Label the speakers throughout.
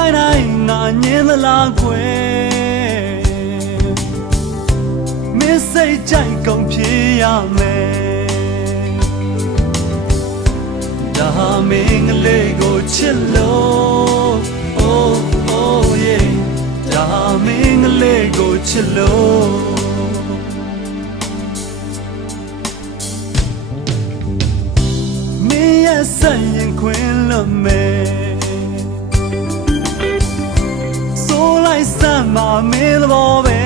Speaker 1: မေခိုင်တိုင်းငါညင်းသလားခွဲမင်းစိတ်ကြိုက်ကုန်ဖြစ်ရမယ်ဒါဟာမင်းကလေးကိုချစ်လို့ oh oh yeah ဒါဟာမင်းကလေးကိုချစ်လို့မင်းရဲ့ဆက်ရင်ခွင်လို့မယ် မ်းမမင်းသဘောပဲ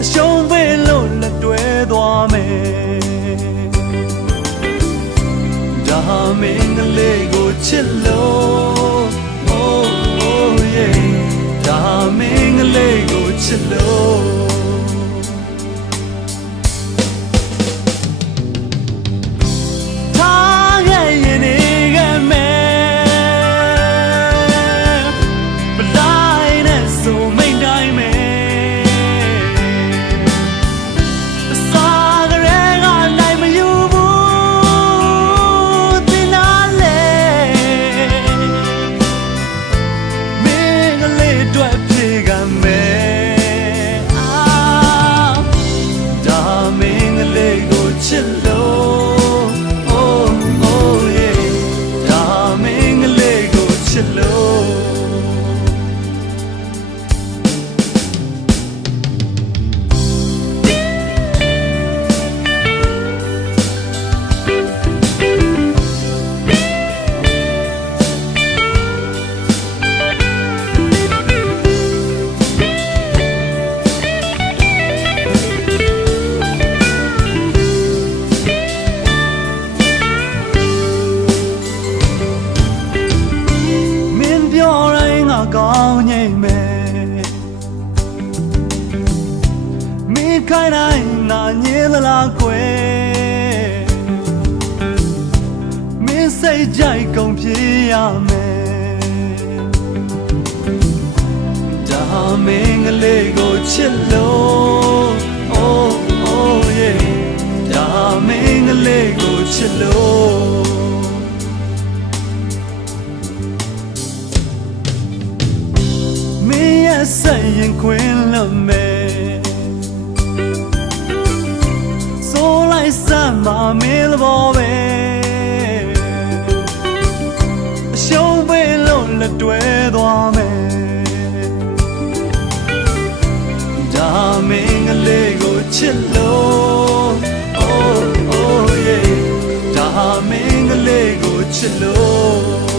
Speaker 1: အရှုံးပဲလို့လက်တွဲသွားမယ်ဒါမင်းကလေးကိုချစ်လို့ oh oh yeah ဒါမင်းကလေးကိုချစ်လို့ ကောင်းငိမ့်မယ်မင်းခိုင်းတိုင်းငါညင်းသလားခွဲမင်းစိတ်ကြိုက်ကုန်ပြေးရမယ်ဒါမင်းကလေးကိုချစ်လို့ oh oh yeah ဒါမင်းကလေးကိုချစ်လို့ ဆက်ရင်ခွင်လို့မယ်ဆိုလိုက်စမ်းမမင်းသဘောပဲအရှုံးပဲလို့လက်တွဲသွားမယ်ဒါမင်းကလေးကိုချစ်လို့ oh oh yeah ဒါမင်းကလေးကိုချစ်လို့